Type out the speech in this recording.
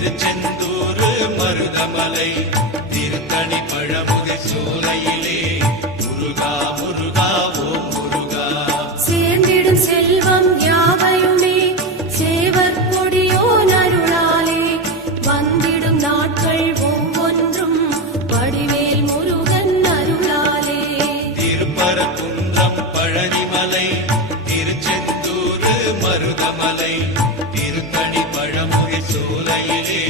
திருச்செந்தூர் மருதமலை திருத்தணி பழமுதிர் சோலையிலே முருகா முருகா ஓம் முருகா. சேர்ந்திடும் செல்வம் யாவையுமே சேவர் கொடியோ நருளாலே வந்திடும் நாட்கள் ஒவ்வொன்றும் வடிவேல் முருகன் அருளாலே. திருப்பரங்குன்றம் பழனிமலை திருச்செந்தூர் மருதமலை திருத்தணி பழமுதிர் சோலையிலே